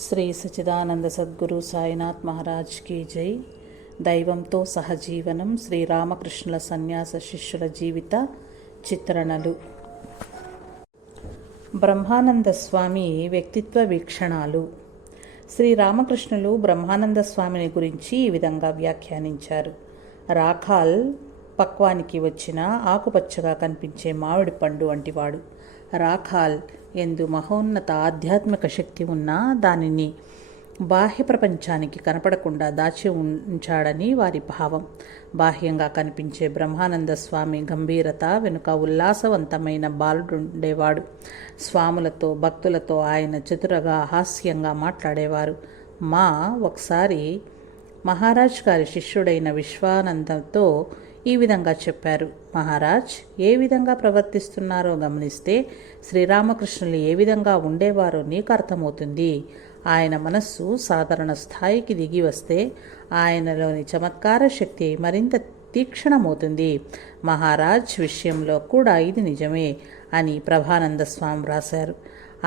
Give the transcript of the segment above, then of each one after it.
Shri Sachidananda Sadhguru Sainath Maharaj key జై. దైవంతో సహజీవనం శ్రీరామకృష్ణుల సన్యాస శిష్యుల జీవిత చిత్రణలు. బ్రహ్మానంద స్వామి వ్యక్తిత్వ వీక్షణాలు. శ్రీరామకృష్ణులు బ్రహ్మానంద స్వామిని గురించి ఈ విధంగా వ్యాఖ్యానించారు. రాఖాల్ పక్వానికి వచ్చిన ఆకుపచ్చగా కనిపించే మామిడి పండు వంటివాడు. రాఖాల్ ఎందు మహోన్నత ఆధ్యాత్మిక శక్తి ఉన్నా దానిని బాహ్య ప్రపంచానికి కనపడకుండా దాచి ఉంచాడని వారి భావం. బాహ్యంగా కనిపించే బ్రహ్మానంద స్వామి గంభీరత వెనుక ఉల్లాసవంతమైన బాలుడుండేవాడు. స్వాములతో భక్తులతో ఆయన చతురగా హాస్యంగా మాట్లాడేవారు. ఒకసారి మహారాజ్ గారి శిష్యుడైన విశ్వానందంతో ఈ విధంగా చెప్పారు. మహారాజ్ ఏ విధంగా ప్రవర్తిస్తున్నారో గమనిస్తే శ్రీరామకృష్ణులు ఏ విధంగా ఉండేవారో నీకు అర్థమవుతుంది. ఆయన మనస్సు సాధారణ స్థాయికి దిగి వస్తే ఆయనలోని చమత్కార శక్తి మరింత తీక్షణమవుతుంది. మహారాజ్ విషయంలో కూడా ఇది నిజమే అని ప్రభానంద స్వామి రాశారు.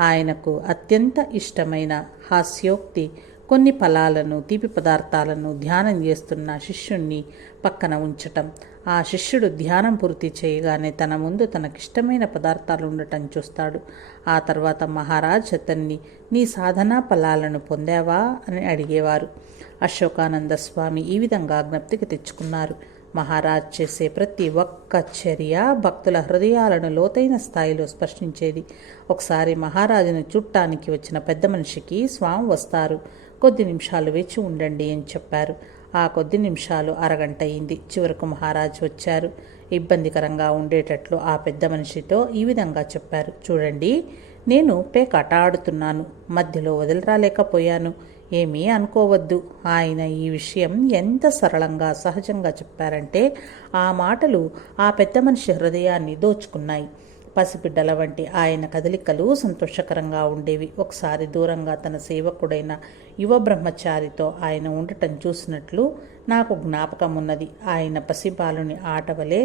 ఆయనకు అత్యంత ఇష్టమైన హాస్యోక్తి కొన్ని ఫలాలను, తీపి పదార్థాలను ధ్యానం చేస్తున్న శిష్యుణ్ణి పక్కన ఉంచటం. ఆ శిష్యుడు ధ్యానం పూర్తి చేయగానే తన ముందు తనకిష్టమైన పదార్థాలు ఉండటం చూస్తాడు. ఆ తర్వాత మహారాజ్ అతన్ని నీ సాధనా ఫలాలను పొందావా అని అడిగేవారు. అశోకానంద స్వామి ఈ విధంగా జ్ఞప్తికి తెచ్చుకున్నారు. మహారాజ్ చేసే ప్రతి ఒక్క చర్య భక్తుల హృదయాలను లోతైన స్థాయిలో స్పర్శించేది. ఒకసారి మహారాజును చూడటానికి వచ్చిన పెద్ద మనిషికి స్వామి వస్తారు, కొద్ది నిమిషాలు వేచి ఉండండి అని చెప్పారు. ఆ కొద్ది నిమిషాలు అరగంట అయింది. చివరకు మహారాజు వచ్చారు. ఇబ్బందికరంగా ఉండేటట్లు ఆ పెద్ద మనిషితో ఈ విధంగా చెప్పారు. చూడండి, నేను పేకాట ఆడుతున్నాను, మధ్యలో వదిలిరాలేకపోయాను, ఏమీ అనుకోవద్దు. ఆయన ఈ విషయం ఎంత సరళంగా సహజంగా చెప్పారంటే ఆ మాటలు ఆ పెద్ద మనిషి హృదయాన్ని దోచుకున్నాయి. పసిబిడ్డల వంటి ఆయన కదలికలు సంతోషకరంగా ఉండేవి. ఒకసారి దూరంగా తన సేవకుడైన యువ బ్రహ్మచారితో ఆయన ఉండటం చూసినట్లు నాకు జ్ఞాపకం ఉన్నది. ఆయన పసిబాలుని ఆటవలే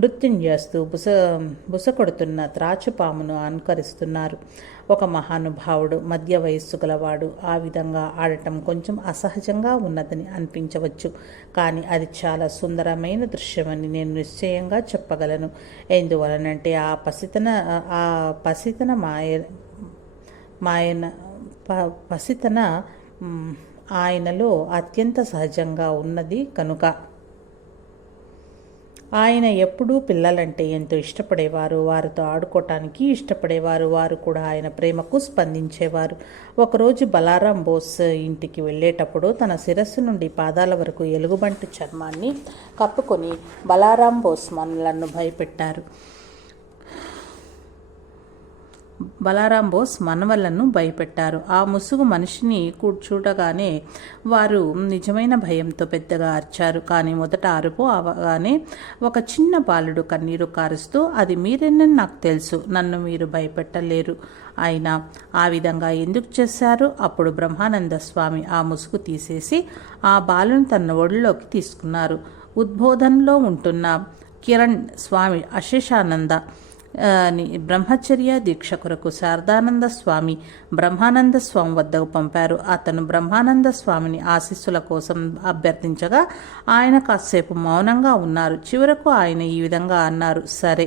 నృత్యం చేస్తూ బుసకొడుతున్న త్రాచుపామును అనుకరిస్తున్నారు. ఒక మహానుభావుడు, మధ్య వయస్సు గలవాడు ఆ విధంగా ఆడటం కొంచెం అసహజంగా ఉన్నదని అనిపించవచ్చు. కానీ అది చాలా సుందరమైన దృశ్యమని నేను నిశ్చయంగా చెప్పగలను. ఎందువలనంటే ఆ పసితన ఆయనలో అత్యంత సహజంగా ఉన్నది కనుక. ఆయన ఎప్పుడూ పిల్లలంటే ఎంతో ఇష్టపడేవారు, వారితో ఆడుకోవటానికి ఇష్టపడేవారు. వారు కూడా ఆయన ప్రేమకు స్పందించేవారు. ఒకరోజు బలారాం బోస్ ఇంటికి వెళ్ళేటప్పుడు తన శిరస్సు నుండి పాదాల వరకు ఎలుగుబంటి చర్మాన్ని కప్పుకొని బలారాం బోస్ మనలను భయపెట్టారు. బలారాం బోస్ మనవలను భయపెట్టారు. ఆ ముసుగు మనిషిని చూడగానే వారు నిజమైన భయంతో పెద్దగా అరిచారు. కానీ మొదట అరుపు అవగానే ఒక చిన్న బాలుడు కన్నీరు కారుస్తూ, అది మీరేనని నాకు తెలుసు, నన్ను మీరు భయపెట్టలేరు, అయినా ఆ విధంగా ఎందుకు చేశారు? అప్పుడు బ్రహ్మానంద స్వామి ఆ ముసుగు తీసేసి ఆ బాలుని తన ఒడిలోకి తీసుకున్నారు. ఉద్బోధనలో ఉంటున్న కిరణ్ స్వామి అశేషానంద బ్రహ్మచర్య దీక్ష కొరకు శారదానంద స్వామి బ్రహ్మానంద స్వామి వద్దకు పంపారు. అతను బ్రహ్మానంద స్వామిని ఆశీస్సుల కోసం అభ్యర్థించగా ఆయన కాసేపు మౌనంగా ఉన్నారు. చివరకు ఆయన ఈ విధంగా అన్నారు, సరే,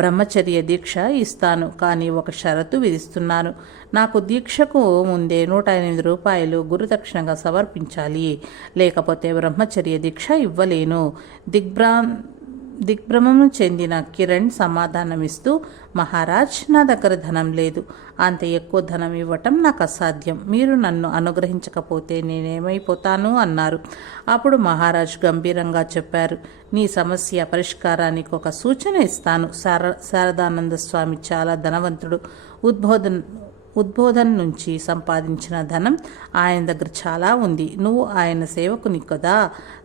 బ్రహ్మచర్య దీక్ష ఇస్తాను, కానీ ఒక షరతు విధిస్తున్నాను. నాకు దీక్షకు ముందే 108 రూపాయలు గురుదక్షిణగా సమర్పించాలి, లేకపోతే బ్రహ్మచర్య దీక్ష ఇవ్వలేను. దిగ్భ్రమను చెందిన కిరణ్ సమాధానమిస్తూ, మహారాజ్, నా దగ్గర ధనం లేదు, అంత ఎక్కువ ధనం ఇవ్వటం నాకు అసాధ్యం, మీరు నన్ను అనుగ్రహించకపోతే నేనేమైపోతాను అన్నారు. అప్పుడు మహారాజ్ గంభీరంగా చెప్పారు, నీ సమస్య పరిష్కారానికి ఒక సూచన ఇస్తాను. శారదానంద స్వామి చాలా ధనవంతుడు. ఉద్బోధన నుంచి సంపాదించిన ధనం ఆయన దగ్గర చాలా ఉంది. నువ్వు ఆయన సేవకుని కదా,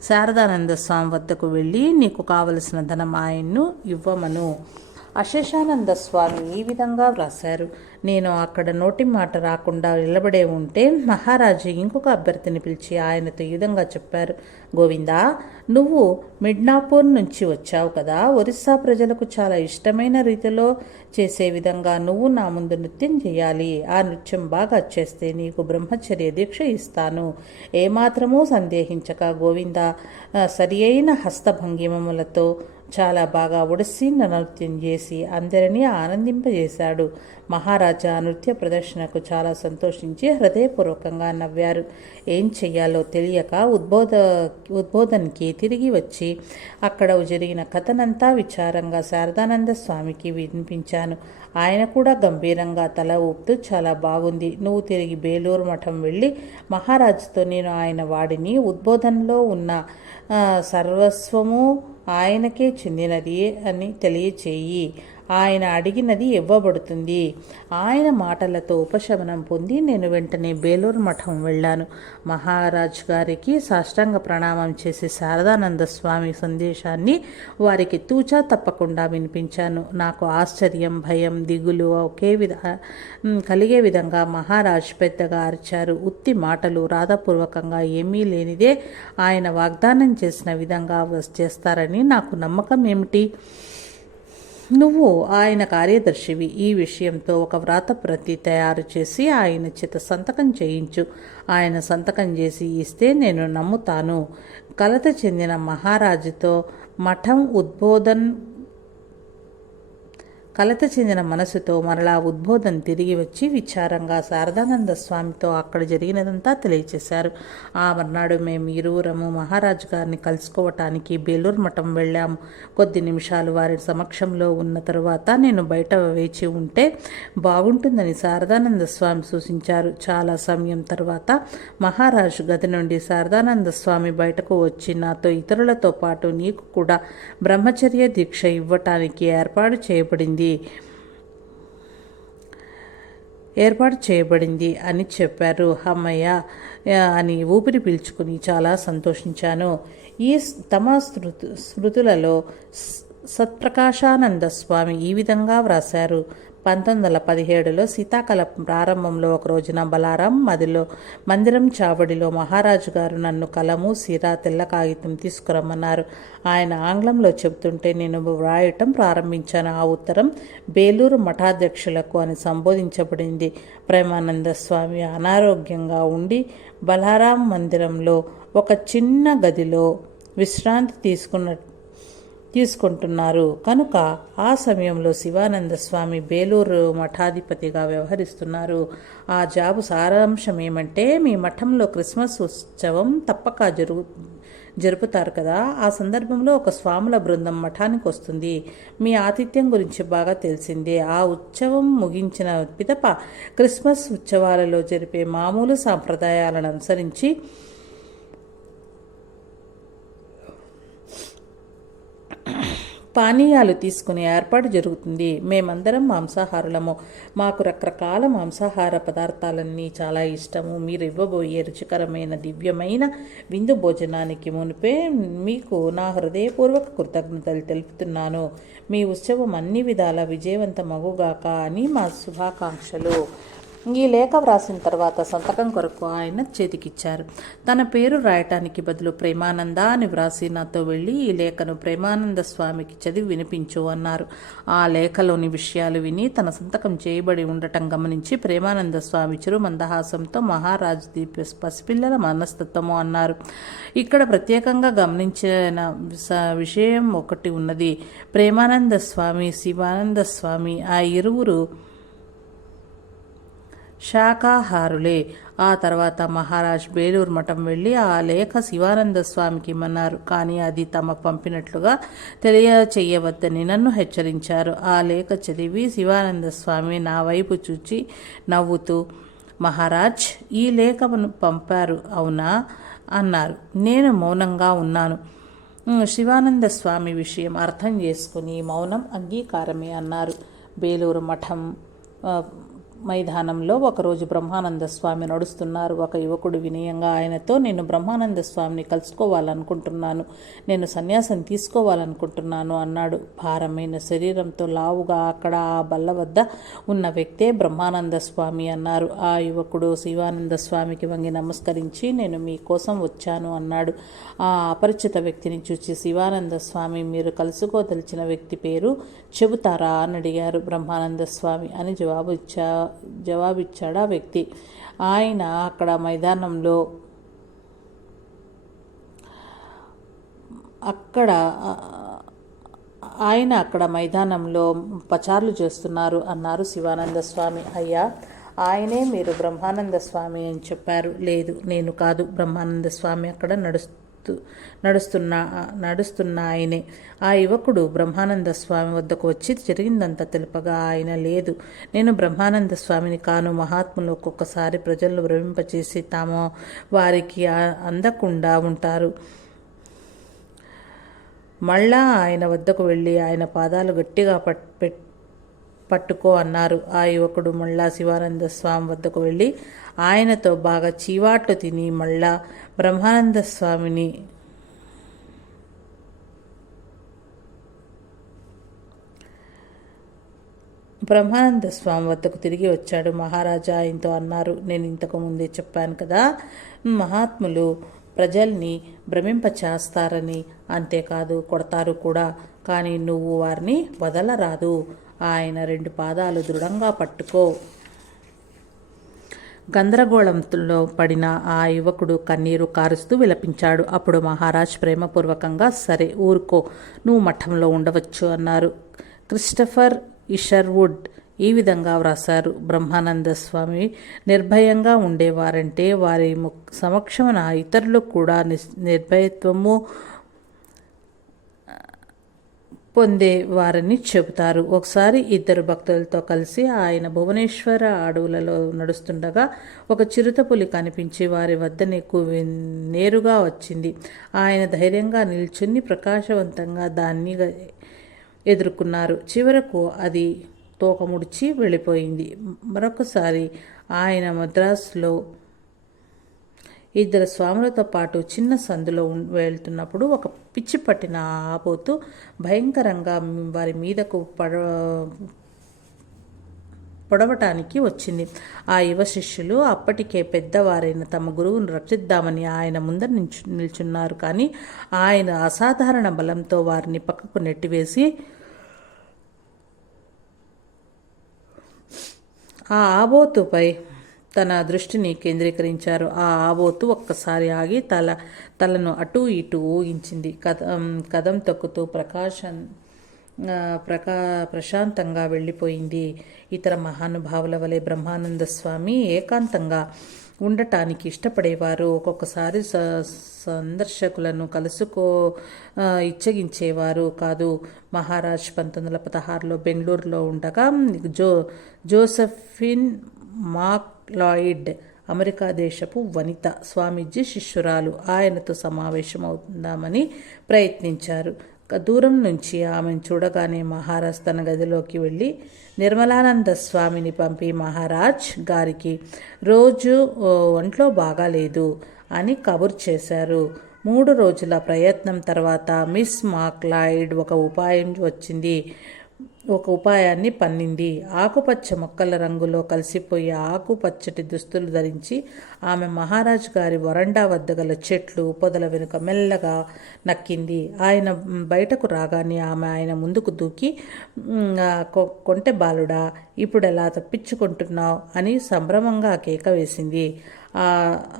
శారదానంద స్వామి వద్దకు వెళ్ళి నీకు కావలసిన ధనం ఆయన్ను ఇవ్వమను. అశేషానంద స్వామి ఈ విధంగా వ్రాశారు. నేను అక్కడ నోటి మాట రాకుండా నిలబడే ఉంటే మహారాజు ఇంకొక అభ్యర్థిని పిలిచి ఆయనతో ఈ విధంగా చెప్పారు. గోవిందా, నువ్వు మిడ్నాపూర్ నుంచి వచ్చావు కదా, ఒరిస్సా ప్రజలకు చాలా ఇష్టమైన రీతిలో చేసే విధంగా నువ్వు నా ముందు నృత్యం చేయాలి. ఆ నృత్యం బాగా చేస్తే నీకు బ్రహ్మచర్య దీక్ష ఇస్తాను. ఏమాత్రమూ సందేహించక గోవింద సరి అయిన హస్తభంగిమములతో చాలా బాగా ఒడిసి నృత్యం చేసి అందరినీ ఆనందింపజేశాడు. మహారాజా నృత్య ప్రదర్శనకు చాలా సంతోషించి హృదయపూర్వకంగా నవ్వారు. ఏం చెయ్యాలో తెలియక ఉద్బోధనకి తిరిగి వచ్చి అక్కడ జరిగిన కథనంతా విచారంగా శారదానంద స్వామికి వినిపించాను. ఆయన కూడా గంభీరంగా తల ఊపుతూ చాలా బాగుంది. నువ్వు తిరిగి బేలూరు మఠం వెళ్ళి మహారాజుతో నేను ఆయన వాడిని, ఉద్బోధనలో ఉన్న సర్వస్వము ఆయనకే చెందినది అని తెలియచేయి. ఆయన అడిగినది ఇవ్వబడుతుంది. ఆయన మాటలతో ఉపశమనం పొంది నేను వెంటనే బేలూరు మఠం వెళ్ళాను. మహారాజు గారికి సాష్టాంగ ప్రణామం చేసి శారదానంద స్వామి సందేశాన్ని వారికి తూచా తప్పకుండా వినిపించాను. నాకు ఆశ్చర్యం, భయం, దిగులు కలిగే విధంగా మహారాజు పెద్దగా అరిచారు. ఉత్తి మాటలు, రాధపూర్వకంగా ఏమీ లేనిదే ఆయన వాగ్దానం చేసిన విధంగా చేస్తారని నాకు నమ్మకం ఏమిటి? నువ్వు ఆయన కార్యదర్శివి. ఈ విషయంతో ఒక వ్రాతప్రతి తయారు చేసి ఆయన చేత సంతకం చేయించు. ఆయన సంతకం చేసి ఇస్తే నేను నమ్ముతాను. కలత చెందిన మహారాజుతో మఠం కలత చెందిన మనసుతో మరలా ఉద్బోధన తిరిగి వచ్చి విచారంగా శారదానంద స్వామితో అక్కడ జరిగినదంతా తెలియచేశారు. ఆ మర్నాడు మేము ఇరువురము మహారాజు గారిని కలుసుకోవటానికి బేలూరు మఠం వెళ్ళాము. కొద్ది నిమిషాలు వారి సమక్షంలో ఉన్న తరువాత నేను బయట వేచి ఉంటే బాగుంటుందని శారదానంద స్వామి సూచించారు. చాలా సమయం తర్వాత మహారాజు గది నుండి శారదానంద స్వామి బయటకు వచ్చి నాతో ఇతరులతో పాటు నీకు కూడా బ్రహ్మచర్య దీక్ష ఇవ్వటానికి ఏర్పాటు చేయబడింది అని చెప్పారు. అమ్మయ్య అని ఊపిరి పీల్చుకుని చాలా సంతోషించాను. ఈ తమ స్మృతులలో సత్ప్రకాశానంద స్వామి ఈ విధంగా వ్రాశారు. 1917లో శీతాకాల ప్రారంభంలో ఒక రోజున బలారాం మందిరం చావడిలో మహారాజు గారు నన్ను కలము, సిరా, తెల్ల కాగితం తీసుకురమ్మన్నారు. ఆయన ఆంగ్లంలో చెబుతుంటే నేను వ్రాయటం ప్రారంభించాను. ఆ ఉత్తరం బేలూరు మఠాధ్యక్షులకు అని సంబోధించబడింది. ప్రేమానంద స్వామి అనారోగ్యంగా ఉండి బలారాం మందిరంలో ఒక చిన్న గదిలో విశ్రాంతి తీసుకుంటున్నారు కనుక ఆ సమయంలో శివానంద స్వామి బేలూరు మఠాధిపతిగా వ్యవహరిస్తున్నారు. ఆ జాబు సారాంశం ఏమంటే, మీ మఠంలో క్రిస్మస్ ఉత్సవం తప్పక జరుపుతారు కదా. ఆ సందర్భంలో ఒక స్వాముల బృందం మఠానికి వస్తుంది. మీ ఆతిథ్యం గురించి బాగా తెలిసిందే. ఆ ఉత్సవం ముగించిన పిదప క్రిస్మస్ ఉత్సవాలలో జరిపే మామూలు సాంప్రదాయాలను అనుసరించి పానీయాలు తీసుకునే ఏర్పాటు జరుగుతుంది. మేమందరం మాంసాహారులము. మాకు రకరకాల మాంసాహార పదార్థాలన్నీ చాలా ఇష్టము. మీరు ఇవ్వబోయే రుచికరమైన దివ్యమైన విందు భోజనానికి మునిపే మీకు నా హృదయపూర్వక కృతజ్ఞతలు తెలుపుతున్నాను. మీ ఉత్సవం అన్ని విధాల విజయవంతమగుగాక అని మా శుభాకాంక్షలు. ఈ లేఖ వ్రాసిన తర్వాత సంతకం కొరకు ఆయన చేతికిచ్చారు. తన పేరు రాయటానికి బదులు ప్రేమానంద అని వ్రాసి నాతో వెళ్ళి ఈ లేఖను ప్రేమానంద స్వామికి చదివి వినిపించు అన్నారు. ఆ లేఖలోని విషయాలు విని తన సంతకం చేయబడి ఉండటం గమనించి ప్రేమానంద స్వామి చిరు మందహాసంతో మహారాజుది పసిపిల్లల మనస్తత్వము అన్నారు. ఇక్కడ ప్రత్యేకంగా గమనించిన విషయం ఒకటి ఉన్నది. ప్రేమానంద స్వామి, శివానంద స్వామి ఆ ఇరువురు శాకాహారులే. ఆ తర్వాత మహారాజ్ బేలూరు మఠం వెళ్ళి ఆ లేఖ శివానంద స్వామికి ఇమ్మన్నారు. కానీ అది తమ పంపినట్లుగా తెలియచేయవద్దని నన్ను హెచ్చరించారు. ఆ లేఖ చదివి శివానంద స్వామి నా వైపు చూచి నవ్వుతూ, మహారాజ్ ఈ లేఖను పంపారు అవునా అన్నారు. నేను మౌనంగా ఉన్నాను. శివానంద స్వామి విషయం అర్థం చేసుకుని మౌనం అంగీకారమే అన్నారు. బేలూరు మఠం మైదానంలో ఒకరోజు బ్రహ్మానంద స్వామి నడుస్తున్నారు. ఒక యువకుడు వినయంగా ఆయనతో, నేను బ్రహ్మానంద స్వామిని కలుసుకోవాలనుకుంటున్నాను, నేను సన్యాసం తీసుకోవాలనుకుంటున్నాను అన్నాడు. భారమైన శరీరంతో లావుగా అక్కడ ఆ బల్ల వద్ద ఉన్న వ్యక్తే బ్రహ్మానంద స్వామి అన్నారు. ఆ యువకుడు శివానంద స్వామికి వంగి నమస్కరించి, నేను మీకోసం వచ్చాను అన్నాడు. ఆ అపరిచిత వ్యక్తిని చూచి, శివానంద స్వామి, మీరు కలుసుకోదలిచిన వ్యక్తి పేరు చెబుతారా అని అడిగారు. బ్రహ్మానంద స్వామి అని జవాబిచ్చాడు ఆ వ్యక్తి. ఆయన అక్కడ మైదానంలో పచార్లు చేస్తున్నారు అన్నారు శివానంద స్వామి. అయ్యా, ఆయనే మీరు బ్రహ్మానంద స్వామి అని చెప్పారు. లేదు, నేను కాదు, బ్రహ్మానంద స్వామి అక్కడ నడుస్తున్న ఆయనే. ఆ యువకుడు బ్రహ్మానంద స్వామి వద్దకు వచ్చి జరిగిందంతా తెలుపగా, ఆయన, లేదు, నేను బ్రహ్మానంద స్వామిని కాను. మహాత్ములు ఒక్కొక్కసారి ప్రజలను భ్రమింపచేసి తాము వారికి అందకుండా ఉంటారు. మళ్ళా ఆయన వద్దకు వెళ్ళి ఆయన పాదాలు గట్టిగా పట్టుకో అన్నారు. ఆ యువకుడు మళ్ళా శివానంద స్వామి వద్దకు వెళ్ళి ఆయనతో బాగా చీవాట్లు తిని మళ్ళా బ్రహ్మానంద స్వామి వద్దకు తిరిగి వచ్చాడు. మహారాజా ఆయనతో అన్నారు, నేను ఇంతకు ముందే చెప్పాను కదా, మహాత్ములు ప్రజల్ని భ్రమింపచేస్తారని, అంతేకాదు కొడతారు కూడా, కానీ నువ్వు వారిని వదలరాదు. ఆయన 2 పాదాలు దృఢంగా పట్టుకో. గందరగోళంలో పడిన ఆ యువకుడు కన్నీరు కారుస్తూ విలపించాడు. అప్పుడు మహారాజ్ ప్రేమపూర్వకంగా, సరే ఊరుకో, నువ్వు మఠంలో ఉండవచ్చు అన్నారు. క్రిస్టఫర్ ఇషర్వుడ్ ఈ విధంగా వ్రాసారు, బ్రహ్మానంద స్వామి నిర్భయంగా ఉండేవారంటే వారి సమక్షమున ఇతరులు కూడా నిర్భయత్వము పొందేవారని చెబుతారు. ఒకసారి 2 భక్తులతో కలిసి ఆయన భువనేశ్వర అడవులలో నడుస్తుండగా ఒక చిరుతపులి కనిపించి వారి వద్ద నేరుగా వచ్చింది. ఆయన ధైర్యంగా నిల్చుని ప్రకాశవంతంగా దాన్ని ఎదుర్కొన్నారు. చివరకు అది తోక ముడిచి వెళ్ళిపోయింది. మరొకసారి ఆయన మద్రాసులో 2 స్వాములతో పాటు చిన్న సందులో వెళ్తున్నప్పుడు ఒక పిచ్చి పట్టిన ఆపోతు భయంకరంగా వారి మీదకు పొడవటానికి వచ్చింది. ఆ యువ శిష్యులు అప్పటికే పెద్దవారైన తమ గురువును రక్షిద్దామని ఆయన ముందర నిల్చున్నారు. కానీ ఆయన అసాధారణ బలంతో వారిని పక్కకు నెట్టివేసి ఆ ఆబోతుపై తన దృష్టిని కేంద్రీకరించారు. ఆ ఆబోతు ఒక్కసారి ఆగి తలను అటూ ఇటూ ఊగించింది. కదం తొక్కుతూ ప్రశాంతంగా వెళ్ళిపోయింది. ఇతర మహానుభావుల వలె బ్రహ్మానంద స్వామి ఏకాంతంగా ఉండటానికి ఇష్టపడేవారు. ఒక్కొక్కసారి సందర్శకులను ఇచ్చగించేవారు కాదు. మహారాజ్ 1916లో బెంగళూరులో ఉండగా జోసెఫిన్ మాక్లాయిడ్, అమెరికా దేశపు వనిత, స్వామీజీ శిష్యురాలు, ఆయనతో సమావేశమవుదామని ప్రయత్నించారు. దూరం నుంచి ఆమెను చూడగానే మహారాజ్ తన గదిలోకి వెళ్ళి నిర్మలానంద స్వామిని పంపి మహారాజ్ గారికి రోజు ఒంట్లో బాగాలేదు అని కబురు చేశారు. 3 రోజుల ప్రయత్నం తర్వాత మిస్ మాక్లాయిడ్ ఒక ఉపాయాన్ని పన్నింది. ఆకుపచ్చ మొక్కల రంగులో కలిసిపోయే ఆకుపచ్చటి దుస్తులు ధరించి ఆమె మహారాజు గారి వరండా వద్ద గల చెట్లు పొదల వెనుక మెల్లగా నక్కింది. ఆయన బయటకు రాగానే ఆమె ఆయన ముందుకు దూకి, కొంటె బాలుడా, ఇప్పుడెలా తప్పించుకుంటున్నావు అని సంభ్రమంగా కేక వేసింది. ఆ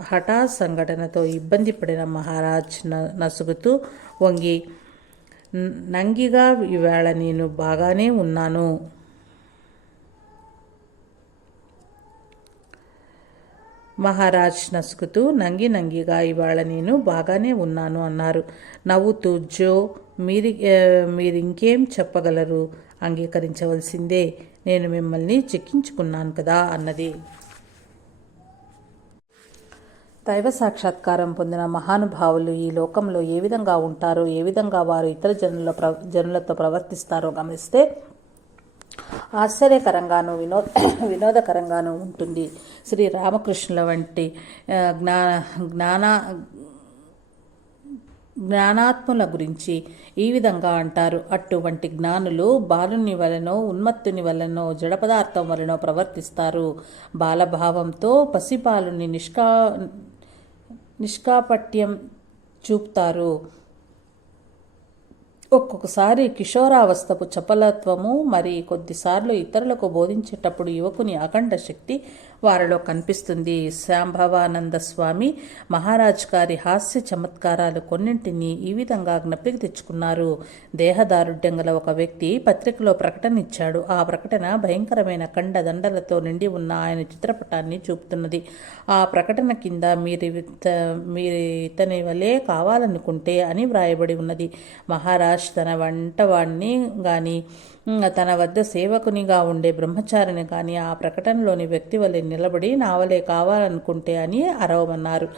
హఠాత్ సంఘటనతో ఇబ్బంది పడిన మహారాజ్ నసుగుతూ వంగి, నంగిగా, ఇవాళ నేను బాగానే ఉన్నాను. మహారాజ్ నసుకుతూ నంగిగా, ఇవాళ నేను బాగానే ఉన్నాను అన్నారు. నవ్వుతూ, జో, మీరింకేం చెప్పగలరు? అంగీకరించవలసిందే, నేను మిమ్మల్ని చిక్కించుకున్నాను కదా అన్నది. దైవ సాక్షాత్కారం పొందిన మహానుభావులు ఈ లోకంలో ఏ విధంగా ఉంటారో, ఏ విధంగా వారు ఇతర జనులతో ప్రవర్తిస్తారో గమనిస్తే ఆశ్చర్యకరంగాను వినోదకరంగాను ఉంటుంది. శ్రీ రామకృష్ణుల వంటి జ్ఞానాత్ముల గురించి ఈ విధంగా అంటారు: అటువంటి జ్ఞానులు బాలుని వలనో ఉన్మత్తుని వలనో జడ పదార్థం వలనో ప్రవర్తిస్తారు. బాలభావంతో పసిబాలుని నిష్కాపట్యం చూపుతారు. ఒక్కొక్కసారి కిషోరావస్థపు చపలత్వము, మరి కొద్దిసార్లు ఇతరులకు బోధించేటప్పుడు యువకుని అఖండ శక్తి వారిలో కనిపిస్తుంది. శాంభవానంద స్వామి మహారాజ్ గారి హాస్య చమత్కారాలు కొన్నింటిని ఈ విధంగా జ్ఞప్తికి తెచ్చుకున్నారు. దేహదారుఢ్యం గల ఒక వ్యక్తి పత్రికలో ప్రకటన ఇచ్చాడు. ఆ ప్రకటన భయంకరమైన కండ దండలతో నిండి ఉన్న ఆయన చిత్రపటాన్ని చూపుతున్నది. ఆ ప్రకటన కింద మీరు ఇతని వలే కావాలనుకుంటే అని వ్రాయబడి ఉన్నది. మహారాజ్ తన వంటవాడిని గాని తన వద్ద సేవకునిగా ఉండే బ్రహ్మచారిని కానీ ఆ ప్రకటనలోని వ్యక్తి వలె నిలబడి నా వలె కావాలనుకుంటే అని అరవమన్నారు.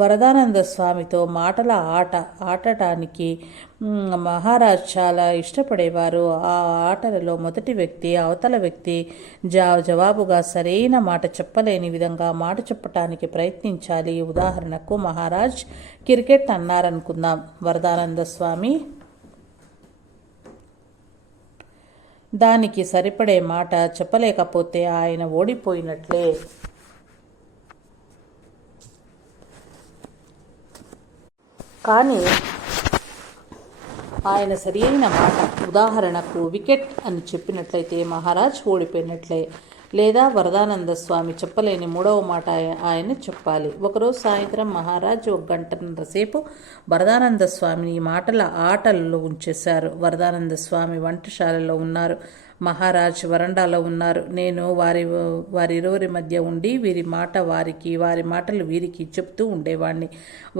వరదానంద స్వామితో మాటల ఆడటానికి మహారాజ్ చాలా ఇష్టపడేవారు. ఆ ఆటలలో మొదటి వ్యక్తి అవతల వ్యక్తి జవాబుగా సరైన మాట చెప్పలేని విధంగా మాట చెప్పటానికి ప్రయత్నించాలి. ఉదాహరణకు మహారాజ్ క్రికెట్ అన్నారనుకుందాం. వరదానంద స్వామి దానికి సరిపడే మాట చెప్పలేకపోతే ఆయన ఓడిపోయినట్లే. కానీ ఆయన సరియైన మాట, ఉదాహరణకు వికెట్ అని చెప్పినట్లయితే మహారాజ్ ఓడిపోయినట్లే. లేదా వరదానంద స్వామి చెప్పలేని మూడవ మాట ఆయన చెప్పాలి. ఒకరోజు సాయంత్రం మహారాజ్ 1 గంటన్నర సేపు వరదానంద స్వామిని ఈ మాటల ఆటల్లో ఉంచేశారు. వరదానంద స్వామి వంటశాలలో ఉన్నారు. మహారాజ్ వరండాలో ఉన్నారు. నేను వారిరువురి మధ్య ఉండి వీరి మాట వారికి, వారి మాటలు వీరికి చెప్తూ ఉండేవాణ్ణి.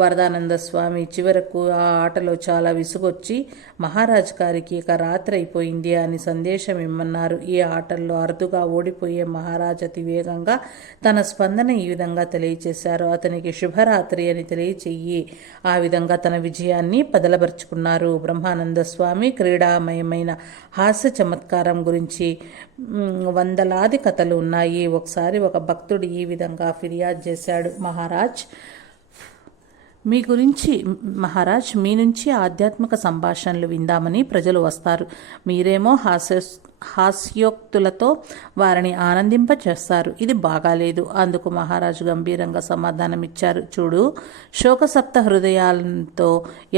వరదానంద స్వామి చివరకు ఆ ఆటలో చాలా విసుగొచ్చి మహారాజ్ గారికి ఇక రాత్రి అయిపోయింది అని సందేశం ఇమ్మన్నారు. ఈ ఆటల్లో అరుదుగా ఓడిపోయే మహారాజ్ అతి వేగంగా తన స్పందన ఈ విధంగా తెలియచేశారు: అతనికి శుభరాత్రి అని తెలియచెయ్యి. ఆ విధంగా తన విజయాన్ని పదలబరుచుకున్నారు. బ్రహ్మానంద స్వామి క్రీడామయమైన హాస్య చమత్కారం గురించి వందలాది కథలు ఉన్నాయి. ఒకసారి ఒక భక్తుడు ఈ విధంగా ఫిర్యాదు చేశాడు: మహారాజ్, మీ నుంచి ఆధ్యాత్మిక సంభాషణలు విందామని ప్రజలు వస్తారు. మీరేమో హాస్యోక్తులతో వారిని ఆనందింపచేస్తారు. ఇది బాగాలేదు. అందుకు మహారాజు గంభీరంగా సమాధానమిచ్చారు: చూడు, శోకసప్త హృదయాలతో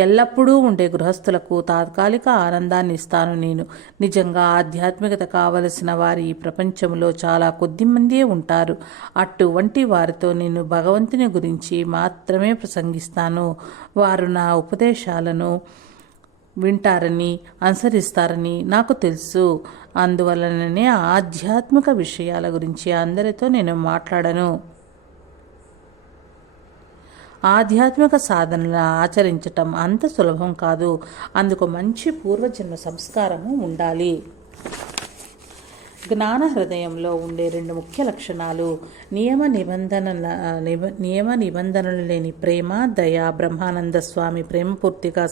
ఎల్లప్పుడూ ఉండే గృహస్థులకు తాత్కాలిక ఆనందాన్ని ఇస్తాను నేను. నిజంగా ఆధ్యాత్మికత కావలసిన వారి ఈ ప్రపంచంలో చాలా కొద్ది మందే ఉంటారు. అటువంటి వారితో నేను భగవంతుని గురించి మాత్రమే ప్రసంగిస్తాను. వారు నా ఉపదేశాలను వింటారని, అనుసరిస్తారని నాకు తెలుసు. అందువలననే ఆధ్యాత్మిక విషయాల గురించి అందరితో నేను మాట్లాడను. ఆధ్యాత్మిక సాధనలు ఆచరించటం అంత సులభం కాదు. అందుకు మంచి పూర్వజన్మ సంస్కారము ఉండాలి. జ్ఞాన హృదయంలో ఉండే 2 ముఖ్య లక్షణాలు: నియమ నిబంధనలు లేని ప్రేమ, దయ. బ్రహ్మానంద స్వామి ప్రేమ పూర్తిగా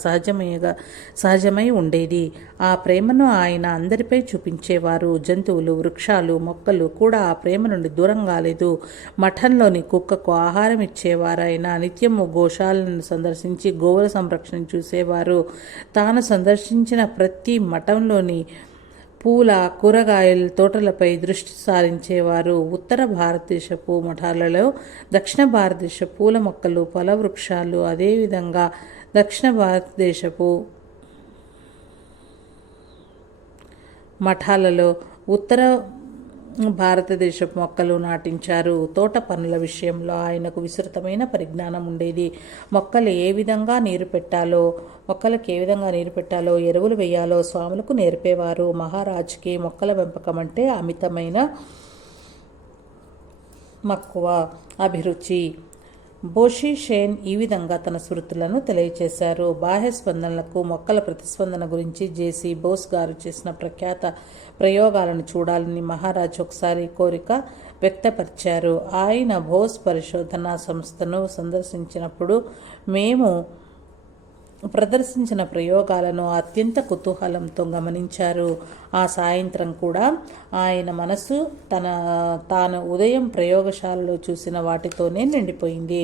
సహజమై ఉండేది. ఆ ప్రేమను ఆయన అందరిపై చూపించేవారు. జంతువులు, వృక్షాలు, మొక్కలు కూడా ఆ ప్రేమ నుండి దూరం కాలేదు. మఠంలోని కుక్కకు ఆహారం ఇచ్చేవారాయన. నిత్యము గోశాలను సందర్శించి గోవుల సంరక్షణ చూసేవారు. తాను సందర్శించిన ప్రతి మఠంలోని పూల, కూరగాయల తోటలపై దృష్టి సారించేవారు. ఉత్తర భారతదేశపు మఠాలలో దక్షిణ భారతదేశ పూల మొక్కలు, ఫల వృక్షాలు, అదేవిధంగా దక్షిణ భారతదేశపు మఠాలలో ఉత్తర భారతదేశపు మొక్కలు నాటించారు. తోట పనుల విషయంలో ఆయనకు విస్తృతమైన పరిజ్ఞానం ఉండేది. మొక్కలకు ఏ విధంగా నీరు పెట్టాలో, ఎరువులు వేయాలో స్వాములకు నేర్పేవారు. మహారాజ్కి మొక్కల పెంపకం అంటే అమితమైన మక్కువ, అభిరుచి. బోషి షేన్ ఈ విధంగా తన స్మృతులను తెలియచేశారు: బాహ్య స్పందనలకు మొక్కల ప్రతిస్పందన గురించి జేసీ బోస్ గారు చేసిన ప్రఖ్యాత ప్రయోగాలను చూడాలని మహారాజ్ ఒకసారి కోరిక వ్యక్తపరిచారు. ఆయన బోస్ పరిశోధనా సంస్థను సందర్శించినప్పుడు మేము ప్రదర్శించిన ప్రయోగాలను అత్యంత కుతూహలంతో గమనించారు. ఆ సాయంత్రం కూడా ఆయన మనసు తాను ఉదయం ప్రయోగశాలలో చూసిన వాటితోనే నిండిపోయింది.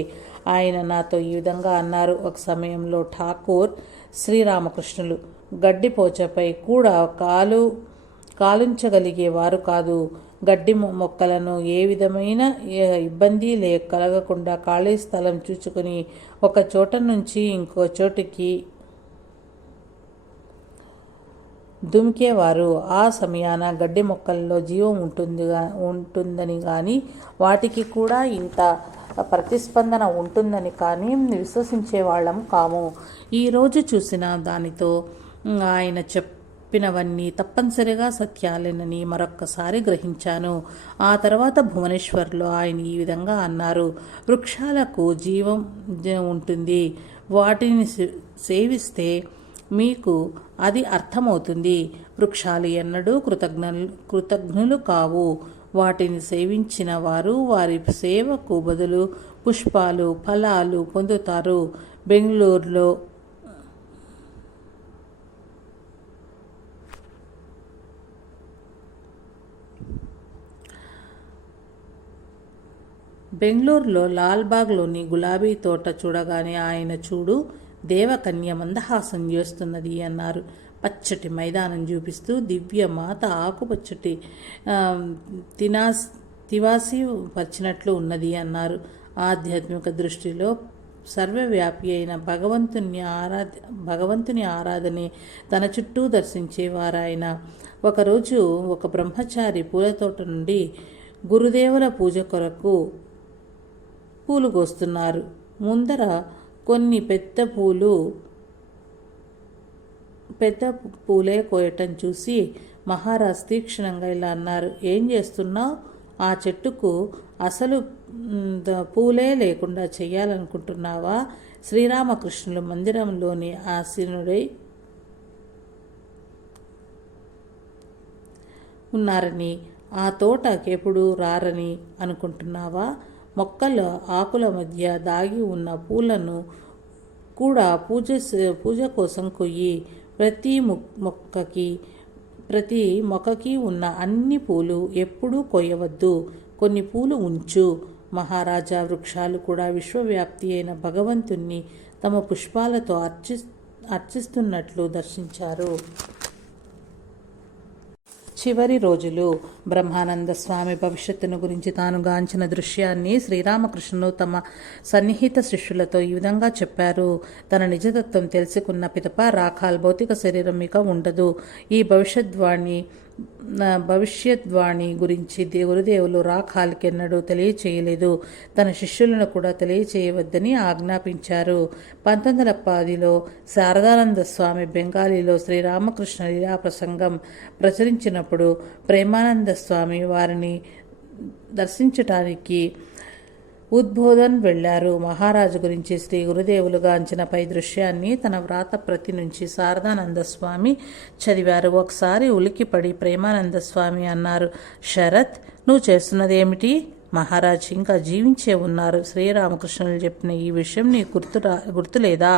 ఆయన నాతో ఈ విధంగా అన్నారు. ఒక సమయంలో ఠాకూర్ శ్రీరామకృష్ణులు గడ్డిపోచపై కూడా కాలుంచగలిగేవారు కాదు. గడ్డి మొక్కలను ఏ విధమైన ఇబ్బంది కలగకుండా ఖాళీ స్థలం చూచుకొని ఒక చోట నుంచి ఇంకో చోటికి దుమికేవారు. ఆ సమయాన గడ్డి మొక్కల్లో జీవం ఉంటుందని కానీ వాటికి కూడా ఇంత ప్రతిస్పందన ఉంటుందని కానీ విశ్వసించేవాళ్ళం కాము. ఈరోజు చూసిన దానితో ఆయన చెప్పినవన్నీ తప్పనిసరిగా సత్యాలేనని మరొక్కసారి గ్రహించాను. ఆ తర్వాత భువనేశ్వర్లో ఆయన ఈ విధంగా అన్నారు. వృక్షాలకు జీవం ఉంటుంది. వాటిని సేవిస్తే మీకు అది అర్థమవుతుంది. వృక్షాలు ఎన్నడూ కృతజ్ఞులు కావు. వాటిని సేవించిన వారు వారి సేవకు బదులు పుష్పాలు, ఫలాలు పొందుతారు. బెంగళూరులో లాల్బాగ్లోని గులాబీ తోట చూడగానే ఆయన చూడు దేవకన్య మందహాసం చేస్తున్నది అన్నారు. పచ్చటి మైదానం చూపిస్తూ దివ్యమాత ఆకుపచ్చటి తివాసి పరిచినట్లు ఉన్నది అన్నారు. ఆధ్యాత్మిక దృష్టిలో సర్వవ్యాపి అయిన భగవంతుని ఆరాధనే తన చుట్టూ దర్శించేవారాయన. ఒకరోజు ఒక బ్రహ్మచారి పూలతోట నుండి గురుదేవుల పూజ కొరకు పూలు కోస్తున్నారు. ముందర కొన్ని పెద్ద పూలే కోయటం చూసి మహారాజ్ తీక్షణంగా ఇలా అన్నారు. ఏం చేస్తున్నావు? ఆ చెట్టుకు అసలు పూలే లేకుండా చెయ్యాలనుకుంటున్నావా? శ్రీరామకృష్ణుల మందిరంలోని ఆసీనుడై ఉన్నారని, ఆ తోటకెప్పుడు రారని అనుకుంటున్నావా? మొక్కల ఆకుల మధ్య దాగి ఉన్న పూలను కూడా పూజ కోసం కొయ్యి. ప్రతి మొక్కకి ఉన్న అన్ని పూలు ఎప్పుడూ కొయ్యవద్దు. కొన్ని పూలు ఉంచు. మహారాజా వృక్షాలు కూడా విశ్వవ్యాప్తి అయిన భగవంతుణ్ణి తమ పుష్పాలతో అర్చిస్తున్నట్లు దర్శించారు. చివరి రోజులు. బ్రహ్మానంద స్వామి భవిష్యత్తును గురించి తాను గాంచిన దృశ్యాన్ని శ్రీరామకృష్ణులు తమ సన్నిహిత శిష్యులతో ఈ విధంగా చెప్పారు. తన నిజతత్వం తెలుసుకున్న పిదప రాఖాల్ భౌతిక శరీరం ఇక ఉండదు. ఈ భవిష్యద్వాణి గురించి గురుదేవులు రాఖాల్కెన్నడూ తెలియచేయలేదు. తన శిష్యులను కూడా తెలియచేయవద్దని ఆజ్ఞాపించారు. 1910లో శారదానంద స్వామి బెంగాలీలో శ్రీరామకృష్ణ లీలా ప్రసంగం ప్రచురించినప్పుడు ప్రేమానంద స్వామి వారిని దర్శించటానికి ఉద్బోధన్ వెళ్లారు. మహారాజు గురించి శ్రీ గురుదేవులు గాంచిన పై దృశ్యాన్ని తన వ్రాత ప్రతి నుంచి శారదానంద స్వామి చదివారు. ఒకసారి ఉలిక్కిపడి ప్రేమానంద స్వామి అన్నారు, శరత్, నువ్వు చేస్తున్నది ఏమిటి? మహారాజ్ ఇంకా జీవించే ఉన్నారు. శ్రీరామకృష్ణులు చెప్పిన ఈ విషయం నీ గుర్తులేదా?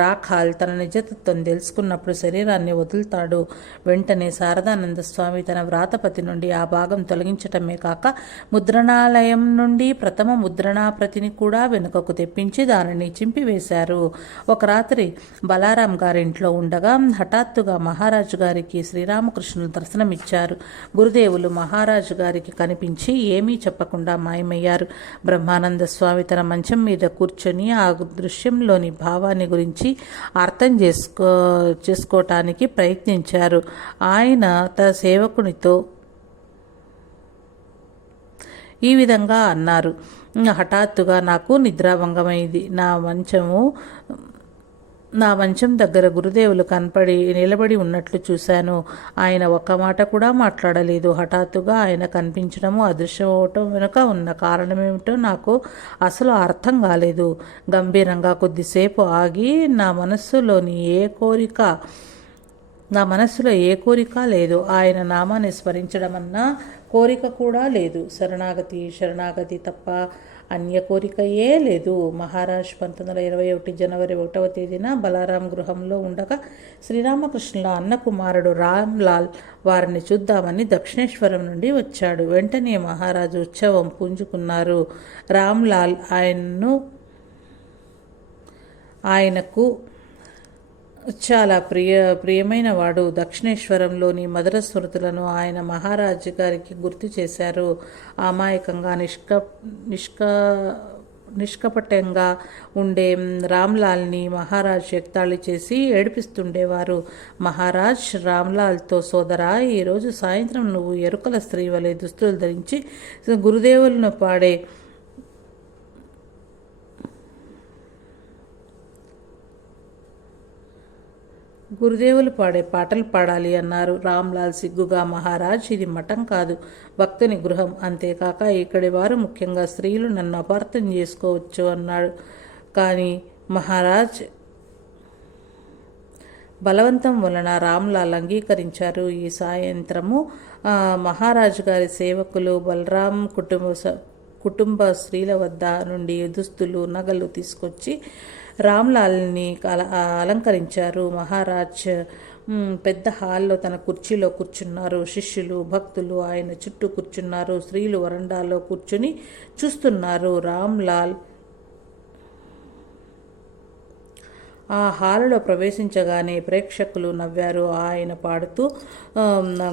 రాఖాల్ తన నిజతత్వం తెలుసుకున్నప్పుడు శరీరాన్ని వదులుతాడు. వెంటనే శారదానంద స్వామి తన వ్రాతపతి నుండి ఆ భాగం తొలగించటమే కాక ముద్రణాలయం నుండి ప్రథమ ముద్రణాప్రతిని కూడా వెనుకకు తెప్పించి దానిని చింపివేశారు. ఒక రాత్రి బలారాం గారింట్లో ఉండగా హఠాత్తుగా మహారాజు గారికి శ్రీరామకృష్ణులు దర్శనమిచ్చారు. గురుదేవులు మహారాజు గారికి కనిపించి ఏమీ చెప్పకుండా మాయమయ్యారు. బ్రహ్మానంద స్వామి తన మంచం మీద కూర్చొని ఆ దృశ్యంలోని భావాన్ని గురించి అర్థం చేసుకోవటానికి ప్రయత్నించారు. ఆయన తన సేవకునితో ఈ విధంగా అన్నారు, హఠాత్తుగా నాకు నిద్రాభంగమైంది. నా మంచం దగ్గర గురుదేవులు నిలబడి ఉన్నట్లు చూశాను. ఆయన ఒక్క మాట కూడా మాట్లాడలేదు. హఠాత్తుగా ఆయన కనిపించడము, అదృశ్యమవటం వెనుక ఉన్న కారణమేమిటో నాకు అసలు అర్థం కాలేదు. గంభీరంగా కొద్దిసేపు ఆగి నా మనస్సులో ఏ కోరిక లేదు. ఆయన నామాన్ని స్మరించడమన్నా కోరిక కూడా లేదు. శరణాగతి తప్ప అన్య కోరికయే లేదు. మహారాజ్ 1921 జనవరి 1వ తేదీన బలారాం గృహంలో ఉండగా శ్రీరామకృష్ణుల అన్న కుమారుడు రామ్లాల్ వారిని చూద్దామని దక్షిణేశ్వరం నుండి వచ్చాడు. వెంటనే మహారాజు ఉత్సవం పుంజుకున్నారు. రామ్లాల్ ఆయనకు చాలా ప్రియమైన వాడు. దక్షిణేశ్వరంలోని మధుర స్మృతులను ఆయన మహారాజు గారికి గుర్తు చేశారు. అమాయకంగా నిష్కపటంగా ఉండే రామ్లాల్ని మహారాజ్ ఎక్తాళి చేసి ఏడిపిస్తుండేవారు. మహారాజ్ రామ్లాల్తో, సోదరా, ఈరోజు సాయంత్రం నువ్వు ఎరుకల స్త్రీ వలె దుస్తులు ధరించి గురుదేవులను పాడే పాటలు పాడాలి అన్నారు. రామ్లాల్ సిగ్గుగా, మహారాజ్, ఇది మఠం కాదు, భక్తుని గృహం. అంతేకాక ఇక్కడి వారు, ముఖ్యంగా స్త్రీలు, నన్ను అపార్థం చేసుకోవచ్చు అన్నాడు. కానీ మహారాజ్ బలవంతం వలన రామ్లాల్ అంగీకరించారు. ఈ సాయంత్రము మహారాజు గారి సేవకులు బలరాం కుటుంబ స్త్రీల వద్ద నుండి దుస్తులు, నగలు తీసుకొచ్చి రామ్లాల్ని అలంకరించారు. మహారాజ్ పెద్ద హాల్లో తన కుర్చీలో కూర్చున్నారు. శిష్యులు, భక్తులు ఆయన చుట్టూ కూర్చున్నారు. స్త్రీలు వరండాలో కూర్చుని చూస్తున్నారు. రామ్లాల్ ఆ హాలులో ప్రవేశించగానే ప్రేక్షకులు నవ్వారు. ఆయన పాడుతూ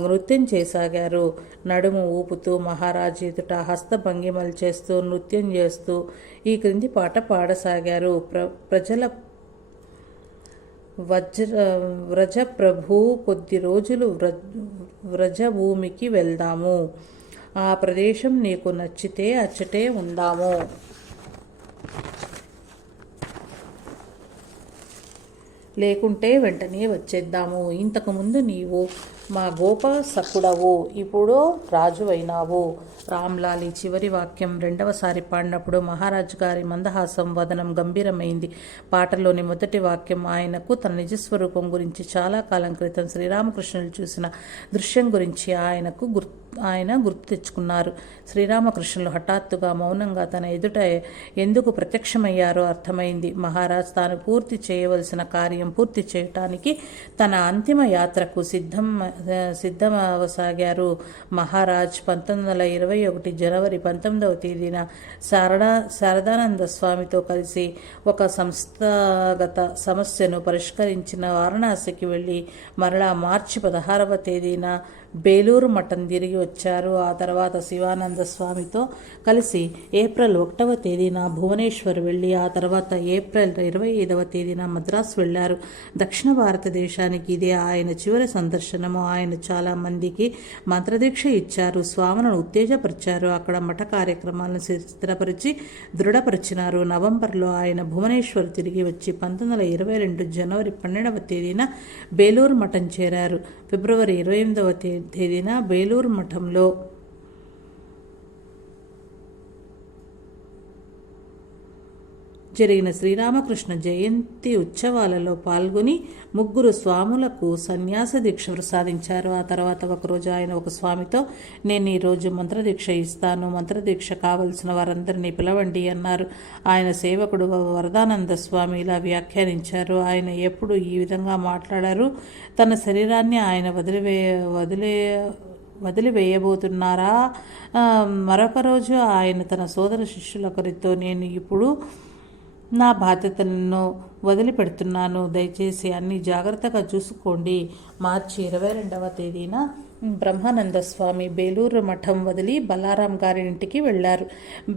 నృత్యం చేయసాగారు. నడుము ఊపుతూ, మహారాజ్ ఎదుట హస్తభంగిమలు చేస్తూ, నృత్యం చేస్తూ ఈ క్రింది పాట పాడసాగారు. ప్రజల వ్రజప్రభు, కొద్ది రోజులు వ్రజభూమికి వెళ్దాము. ఆ ప్రదేశం నీకు నచ్చితే అచ్చటే ఉందాము. లేకుంటే వెంటనే వచ్చేద్దాము. ఇంతకుముందు నీవు మా గోపాసకుడవు, ఇప్పుడు రాజు అయినావు. రామ్లాల్ ఈ చివరి వాక్యం రెండవసారి పాడినప్పుడు మహారాజు గారి మందహాసం వదనం గంభీరమైంది. పాటలోని మొదటి వాక్యం ఆయనకు తన నిజస్వరూపం గురించి, చాలా కాలం క్రితం శ్రీరామకృష్ణులు చూసిన దృశ్యం గురించి ఆయన గుర్తు తెచ్చుకున్నారు. శ్రీరామకృష్ణులు హఠాత్తుగా మౌనంగా తన ఎదుట ఎందుకు ప్రత్యక్షమయ్యారో అర్థమైంది. మహారాజ్ తాను పూర్తి చేయవలసిన కార్యం పూర్తి చేయటానికి తన అంతిమ యాత్రకు సిద్ధమవసాగారు. మహారాజ్ 1921 జనవరి 19వ తేదీన శారదానంద స్వామితో కలిసి ఒక సంస్థాగత సమస్యను పరిష్కరించిన వారణాసికి వెళ్ళి మరలా మార్చి 16వ తేదీన బేలూరు మఠం తిరిగి వచ్చారు. ఆ తర్వాత శివానంద స్వామితో కలిసి ఏప్రిల్ 1వ తేదీన భువనేశ్వర్ వెళ్ళి, ఆ తర్వాత ఏప్రిల్ 25వ తేదీన మద్రాసు వెళ్లారు. దక్షిణ భారతదేశానికి ఇదే ఆయన చివరి సందర్శనము. ఆయన చాలా మందికి మంత్రదీక్ష ఇచ్చారు, స్వాములను ఉత్తేజపరిచారు, అక్కడ మఠ కార్యక్రమాలను స్థిరపరిచి దృఢపరిచినారు. నవంబర్లో ఆయన భువనేశ్వర్ తిరిగి వచ్చి 1922 జనవరి 12వ తేదీన బేలూరు మఠం చేరారు. ఫిబ్రవరి 28వ తేదీన బేలూరు మఠంలో జరిగిన శ్రీరామకృష్ణ జయంతి ఉత్సవాలలో పాల్గొని 3 స్వాములకు సన్యాస దీక్ష ప్రసాదించారు. ఆ తర్వాత ఒకరోజు ఆయన ఒక స్వామితో, నేను ఈరోజు మంత్రదీక్ష ఇస్తాను, మంత్రదీక్ష కావలసిన వారందరినీ పిలవండి అన్నారు. ఆయన సేవకుడు వరదానంద స్వామి ఇలా వ్యాఖ్యానించారు. ఆయన ఎప్పుడు ఈ విధంగా మాట్లాడారు? తన శరీరాన్ని ఆయన వదిలివేయబోతున్నారా? మరొక రోజు ఆయన తన సోదర శిష్యులొకరితో, నేను ఇప్పుడు నా బాధ్యతలను వదిలిపెడుతున్నాను, దయచేసి అన్ని జాగ్రత్తగా చూసుకోండి. మార్చి 22వ తేదీన బ్రహ్మానంద స్వామి బేలూరు మఠం వదిలి బలారాం గారి ఇంటికి వెళ్లారు.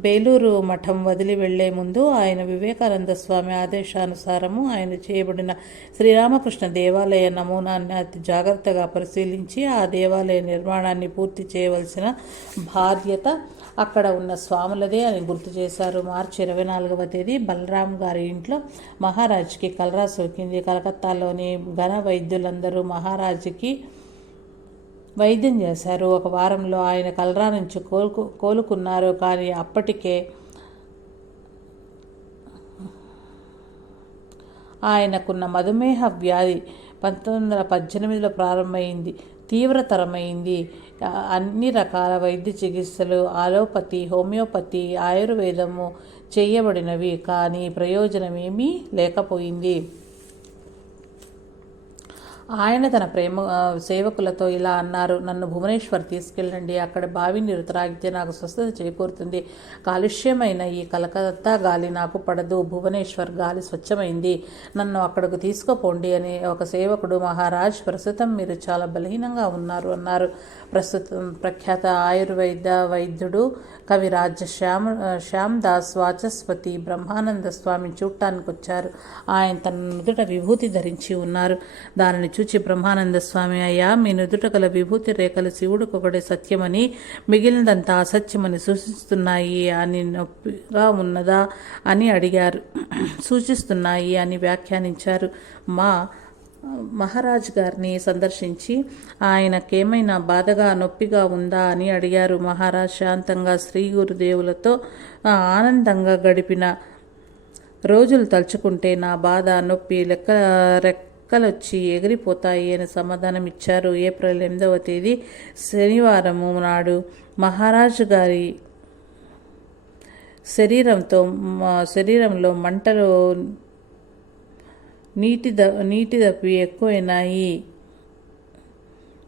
బేలూరు మఠం వదిలి వెళ్లే ముందు ఆయన వివేకానంద స్వామి ఆదేశానుసారము ఆయన చేయబడిన శ్రీరామకృష్ణ దేవాలయ నమూనాన్ని అతి జాగ్రత్తగా పరిశీలించి ఆ దేవాలయ నిర్మాణాన్ని పూర్తి చేయవలసిన బాధ్యత అక్కడ ఉన్న స్వాములదే అని గుర్తు చేశారు. మార్చి 24వ తేదీ బలరాం గారి ఇంట్లో మహారాజ్కి కలరా సోకింది. కలకత్తాలోని ఘన వైద్యులందరూ మహారాజుకి వైద్యం చేశారు. ఒక వారంలో ఆయన కలరా నుంచి కోలుకున్నారు. కానీ అప్పటికే ఆయనకున్న మధుమేహ వ్యాధి 1918లో ప్రారంభమైంది. తీవ్రతరమైంది. అన్ని రకాల వైద్య చికిత్సలు, అలోపతి, హోమియోపతి, ఆయుర్వేదము చేయబడినవి, కానీ ప్రయోజనమేమీ లేకపోయింది. ఆయన తన సేవకులతో ఇలా అన్నారు: నన్ను భువనేశ్వర్ తీసుకెళ్ళండి. అక్కడ బావి నీరు త్రాగితే నాకు స్వస్థత చేకూరుతుంది. కాలుష్యమైన ఈ కలకత్తా గాలి నాకు పడదు. భువనేశ్వర్ గాలి స్వచ్ఛమైంది. నన్ను అక్కడకు తీసుకుపోండి అని ఒక సేవకుడు, మహారాజ్, ప్రస్తుతం మీరు చాలా బలహీనంగా ఉన్నారు అన్నారు. ప్రస్తుతం ప్రఖ్యాత వైద్యుడు కవిరాజ్ శ్యామ్ దాస్ వాచస్పతి బ్రహ్మానంద స్వామిని చూడటానికి వచ్చారు. ఆయన తన నుదుట విభూతి ధరించి ఉన్నారు. దానిని చూచి బ్రహ్మానంద స్వామి, అయ్యా, మీ నుదుట గల విభూతి రేఖలు శివుడికొకడే సత్యమని, మిగిలినదంతా అసత్యమని సూచిస్తున్నాయి అని నొప్పిగా ఉన్నదా అని అడిగారు. సూచిస్తున్నాయి అని వ్యాఖ్యానించారు. మహారాజ్ గారిని సందర్శించి ఆయనకేమైనా బాధగా నొప్పిగా ఉందా అని అడిగారు. మహారాజ్ శాంతంగా శ్రీ గురుదేవులతో ఆనందంగా గడిపిన రోజులు తలుచుకుంటే నా బాధ, నొప్పి రెక్కలొచ్చి ఎగిరిపోతాయి అని సమాధానం ఇచ్చారు. ఏప్రిల్ 8వ తేదీ శనివారము నాడు మహారాజు గారి శరీరంలో మంటలు నీటి దప్పి ఎక్కువైనాయి.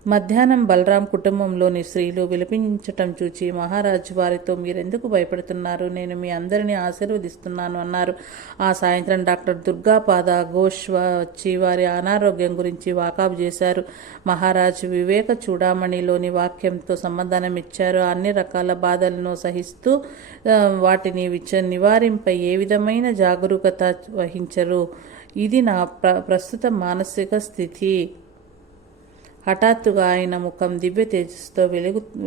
మధ్యాహ్నం బలరాం కుటుంబంలోని స్త్రీలు విలపించటం చూచి మహారాజు వారితో, మీరెందుకు భయపడుతున్నారు? నేను మీ అందరినీ ఆశీర్వదిస్తున్నాను అన్నారు. ఆ సాయంత్రం డాక్టర్ దుర్గాపాద ఘోష్ వచ్చి వారి అనారోగ్యం గురించి వాకబు చేశారు. మహారాజు వివేక చూడామణిలోని వాక్యంతో సమాధానం ఇచ్చారు. అన్ని రకాల బాధలను సహిస్తూ వాటిని నివారింపై ఏ విధమైన జాగరూకత వహించరు. ఇది నా ప్రస్తుత మానసిక స్థితి. హఠాత్తుగా ఆయన ముఖం దివ్య తేజస్సుతో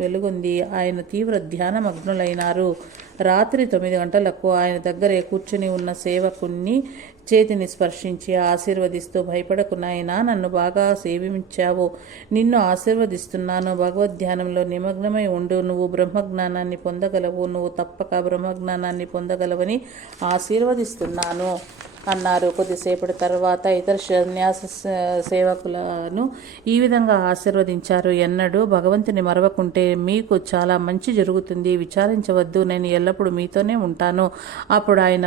వెలుగొంది. ఆయన తీవ్ర ధ్యానమగ్నులైనారు. రాత్రి 9 గంటలకు ఆయన దగ్గరే కూర్చుని ఉన్న సేవకుణ్ణి చేతిని స్పర్శించి ఆశీర్వదిస్తూ, భయపడకు నాయనా, నన్ను బాగా సేవించావు, నిన్ను ఆశీర్వదిస్తున్నాను. భగవద్ధ్యానంలో నిమగ్నమై ఉండు. నువ్వు బ్రహ్మజ్ఞానాన్ని పొందగలవు. నువ్వు తప్పక బ్రహ్మజ్ఞానాన్ని పొందగలవని ఆశీర్వదిస్తున్నాను అన్నారు. కొద్దిసేపటి తర్వాత ఇతర సన్యాస సేవకులను ఈ విధంగా ఆశీర్వదించారు: ఎన్నడూ భగవంతుని మరవకుంటే మీకు చాలా మంచి జరుగుతుంది. విచారించవద్దు, నేను ఎల్లప్పుడూ మీతోనే ఉంటాను. అప్పుడు ఆయన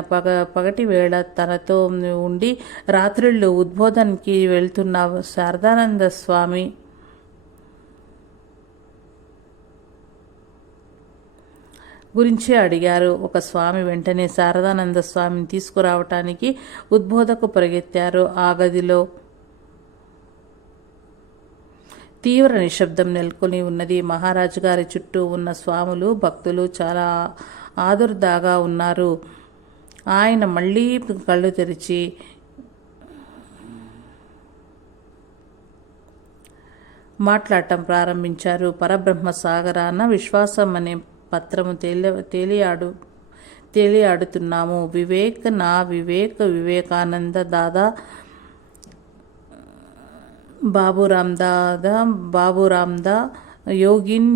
పగటి వేళ తనతో ఉండి రాత్రిళ్ళు ఉద్బోధనకి వెళ్తున్న శారదానంద స్వామి గురించి అడిగారు. ఒక స్వామి వెంటనే శారదానంద స్వామిని తీసుకురావటానికి ఉద్బోధకు పరిగెత్తారు. ఆ గదిలో తీవ్ర నిశ్శబ్దం నెలకొని ఉన్నది. మహారాజు గారి చుట్టూ ఉన్న స్వాములు, భక్తులు చాలా ఆదుర్దాగా ఉన్నారు. ఆయన మళ్ళీ కళ్ళు తెరిచి మాట్లాడటం ప్రారంభించారు. పరబ్రహ్మ సాగరాన విశ్వాసం అనే పత్రము తేలియాడుతున్నాము. వివేకానంద దాదా, బాబురాందా, యోగిన్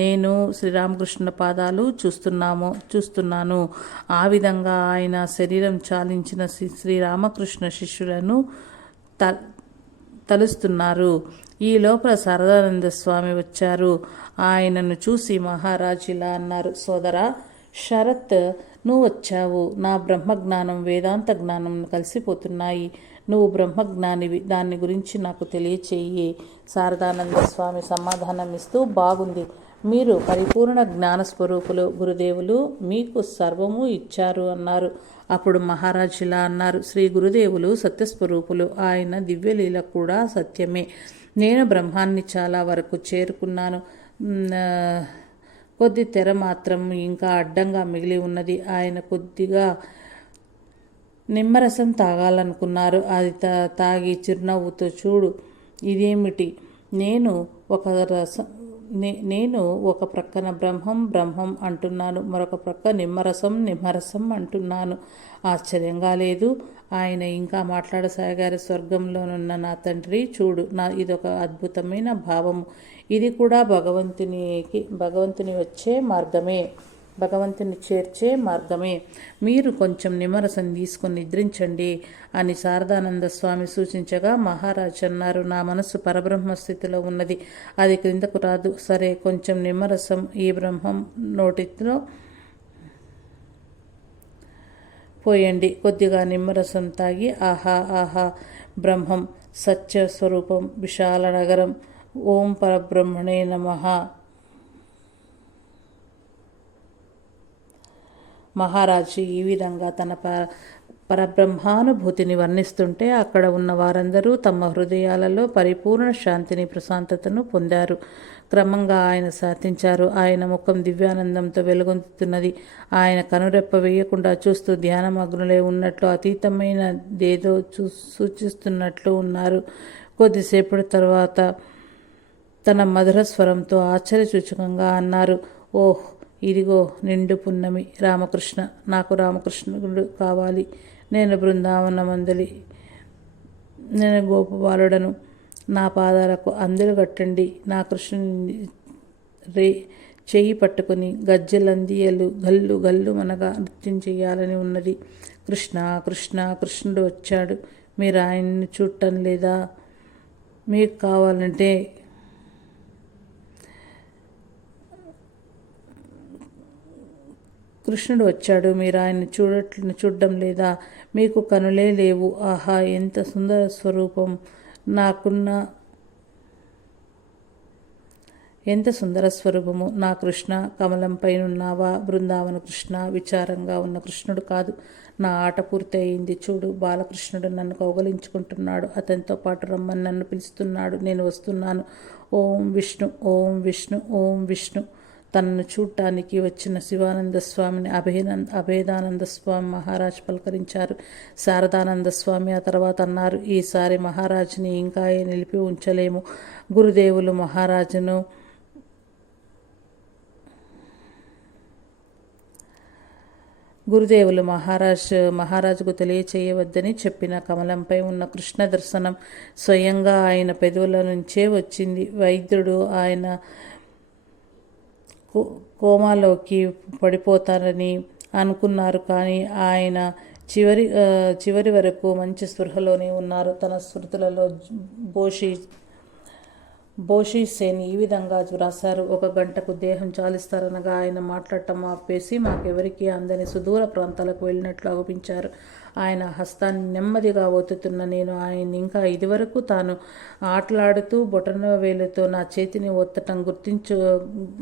నేను శ్రీరామకృష్ణ పాదాలు చూస్తున్నాను. ఆ విధంగా ఆయన శరీరం చాలించిన శ్రీరామకృష్ణ శిష్యులను తలుస్తున్నారు. ఈ లోపల శారదానంద స్వామి వచ్చారు. ఆయనను చూసి మహారాజ్ ఇలా అన్నారు: సోదరా శరత్, నువ్వు వచ్చావు. నా బ్రహ్మజ్ఞానం, వేదాంత జ్ఞానం కలిసిపోతున్నాయి. నువ్వు బ్రహ్మజ్ఞానివి, దాని గురించి నాకు తెలియచేయి. శారదానంద స్వామి సమాధానం ఇస్తూ, బాగుంది, మీరు పరిపూర్ణ జ్ఞానస్వరూపులు. గురుదేవులు మీకు సర్వము ఇచ్చారు అన్నారు. అప్పుడు మహారాజ్ ఇలా అన్నారు: శ్రీ గురుదేవులు సత్యస్వరూపులు. ఆయన దివ్యలీల కూడా సత్యమే. నేను బ్రహ్మాన్ని చాలా వరకు చేరుకున్నాను. కొద్ది తెర మాత్రం ఇంకా అడ్డంగా మిగిలి ఉన్నది. ఆయన కొద్దిగా నిమ్మరసం తాగాలనుకున్నారు. అది తాగి చిరునవ్వుతో, చూడు, ఇదేమిటి, నేను ఒక ప్రక్కన బ్రహ్మం అంటున్నాను, మరొక ప్రక్క నిమ్మరసం అంటున్నాను. ఆశ్చర్యంగా లేదు? ఆయన ఇంకా మాట్లాడసాగారు. స్వర్గంలోనున్న నా తండ్రి, చూడు, ఇదొక అద్భుతమైన భావము. ఇది కూడా భగవంతుని వచ్చే మార్గమే. భగవంతుని చేర్చే మార్గమే. మీరు కొంచెం నిమ్మరసం తీసుకొని నిద్రించండి అని శారదానంద స్వామి సూచించగా మహారాజ్ అన్నారు, నా మనసు పరబ్రహ్మ స్థితిలో ఉన్నది, అది క్రిందకు రాదు. సరే, కొంచెం నిమ్మరసం ఈ బ్రహ్మం నోటిలో పోయండి. కొద్దిగా నిమ్మరసం తాగి ఆహా ఆహా, బ్రహ్మం, సత్య స్వరూపం, విశాల నగరం, ఓం పరబ్రహ్మణే నమః. మహారాజు ఈ విధంగా తన పరబ్రహ్మానుభూతిని వర్ణిస్తుంటే అక్కడ ఉన్న వారందరూ తమ హృదయాలలో పరిపూర్ణ శాంతిని, ప్రశాంతతను పొందారు. క్రమంగా ఆయన శాంతించారు. ఆయన ముఖం దివ్యానందంతో వెలుగొందుతున్నది. ఆయన కనురెప్ప వేయకుండా చూస్తూ ధ్యానమగ్నులై ఉన్నట్లు, అతీతమైనదేదో సూచిస్తున్నట్లు ఉన్నారు. కొద్దిసేపటి తర్వాత తన మధుర స్వరంతో ఆశ్చర్యసూచకంగా అన్నారు, ఓహ్, ఇదిగో నిండు పున్నమి. రామకృష్ణ, నాకు రామకృష్ణుడు కావాలి. నేను బృందావనమందలి, నేను గోపబాలుడను. నా పాదాలకు అందరూ కట్టండి. నా కృష్ణుని చెయ్యి పట్టుకుని గజ్జలందియలు గల్లు గల్లు మనగా నృత్యం చేయాలని ఉన్నది. కృష్ణ కృష్ణ, కృష్ణుడు వచ్చాడు. మీరు ఆయన్ని చూడటం లేదా? మీకు కావాలంటే కృష్ణుడు వచ్చాడు, మీరు ఆయన్ని చూడడం లేదా? మీకు కనులే లేవు. ఆహా, ఎంత సుందర స్వరూపం! ఎంత సుందర స్వరూపము! నా కృష్ణ, కమలంపైనున్నావా? బృందావన కృష్ణ, విచారంగా ఉన్న కృష్ణుడు కాదు. నా ఆట పూర్తి అయింది. చూడు, బాలకృష్ణుడు నన్ను కౌగలించుకుంటున్నాడు. అతనితో పాటు రమ్మని నన్ను పిలుస్తున్నాడు. నేను వస్తున్నాను. ఓం విష్ణు, ఓం విష్ణు, ఓం విష్ణు. తనను చూడటానికి వచ్చిన శివానంద స్వామిని అభేదానంద స్వామి మహారాజ్ పలకరించారు. శారదానంద స్వామి ఆ తర్వాత అన్నారు, ఈసారి మహారాజుని ఇంకా నిలిపి ఉంచలేము. గురుదేవులు మహారాజుకు తెలియచేయవద్దని చెప్పిన కమలంపై ఉన్న కృష్ణ దర్శనం స్వయంగా ఆయన పెదవుల నుంచే వచ్చింది. వైద్యుడు ఆయన కోమాలోకి పడిపోతారని అనుకున్నారు, కానీ ఆయన చివరి వరకు మంచి స్పృహలోనే ఉన్నారు. తన స్మృతులలో బోషి సేన్ ఈ విధంగా వ్రాశారు, 1 గంటకు దేహం చాలిస్తారనగా ఆయన మాట్లాడటం ఆపేసి మాకెవరికి అందని సుదూర ప్రాంతాలకు వెళ్ళినట్లు అగుపించారు. ఆయన హస్తాన్ని నెమ్మదిగా ఒత్తుతున్న నేను ఆయన ఇంకా ఇదివరకు తాను ఆటలాడుతూ బొటన వేలుతో నా చేతిని ఒత్తటం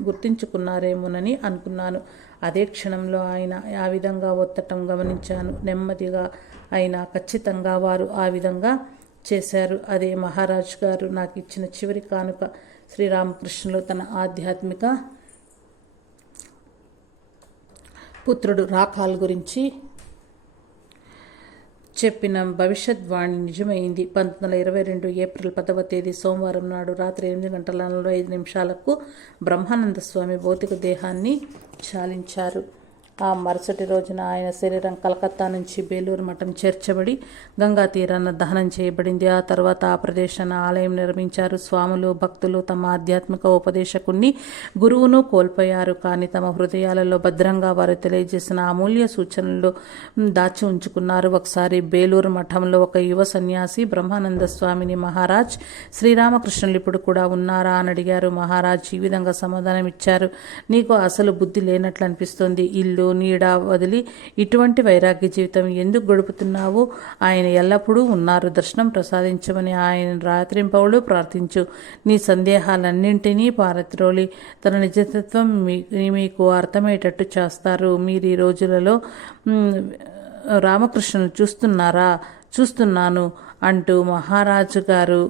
గుర్తించుకున్నారేమోనని అనుకున్నాను. అదే క్షణంలో ఆయన ఆ విధంగా ఒత్తటం గమనించాను. నెమ్మదిగా అయినా ఖచ్చితంగా వారు ఆ విధంగా చేశారు. అదే మహారాజ్ గారు నాకు ఇచ్చిన చివరి కానుక. శ్రీరామకృష్ణులు తన ఆధ్యాత్మిక పుత్రుడు రాఖాల్ గురించి చెప్పిన భవిష్యద్వాణి నిజమైంది. 1922 ఏప్రిల్ 10వ తేదీ సోమవారం నాడు రాత్రి 8:45 బ్రహ్మానంద స్వామి భౌతిక దేహాన్ని చాలించారు. ఆ మరుసటి రోజున ఆయన శరీరం కలకత్తా నుంచి బేలూరు మఠం చేర్చబడి గంగా తీరాన దహనం చేయబడింది. ఆ తర్వాత ఆ ప్రదేశాన ఆలయం నిర్మించారు. స్వాములు, భక్తులు తమ ఆధ్యాత్మిక ఉపదేశకుణ్ణి, గురువును కోల్పోయారు. కానీ తమ హృదయాలలో భద్రంగా వారు తెలియజేసిన అమూల్య సూచనలు దాచి ఉంచుకున్నారు. ఒకసారి బేలూరు మఠంలో ఒక యువ సన్యాసి బ్రహ్మానంద స్వామిని, మహారాజ్, శ్రీరామకృష్ణులు ఇప్పుడు కూడా ఉన్నారా అని అడిగారు. మహారాజ్ ఈ విధంగా సమాధానం ఇచ్చారు, నీకు అసలు బుద్ధి లేనట్లు అనిపిస్తోంది. ఇల్లు నీడ వదిలి ఇటువంటి వైరాగ్య జీవితం ఎందుకు గడుపుతున్నావు? ఆయన ఎల్లప్పుడూ ఉన్నారు. దర్శనం ప్రసాదించమని ఆయన రాత్రింపవళ్ళు ప్రార్థించు. నీ సందేహాలన్నింటినీ పారత్రోలి తన నిజతత్వం మీకు అర్థమయ్యేటట్టు చేస్తారు. మీరు ఈ రోజులలో రామకృష్ణను చూస్తున్నారా? చూస్తున్నాను అంటూ మహారాజు గారు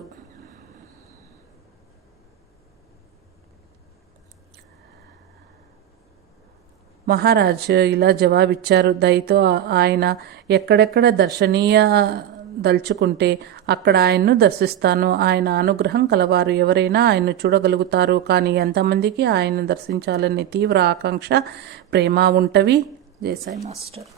మహారాజ్ ఇలా జవాబిచ్చారు. దయతో ఆయన ఎక్కడెక్కడ దర్శనీయ దలుచుకుంటే అక్కడ ఆయన్ను దర్శిస్తాను. ఆయన అనుగ్రహం కలవారు ఎవరైనా ఆయన్ను చూడగలుగుతారు. కానీ ఎంతమందికి ఆయన్ను దర్శించాలనే తీవ్ర ఆకాంక్ష, ప్రేమ ఉంటవి? జై సాయి మాస్టర్.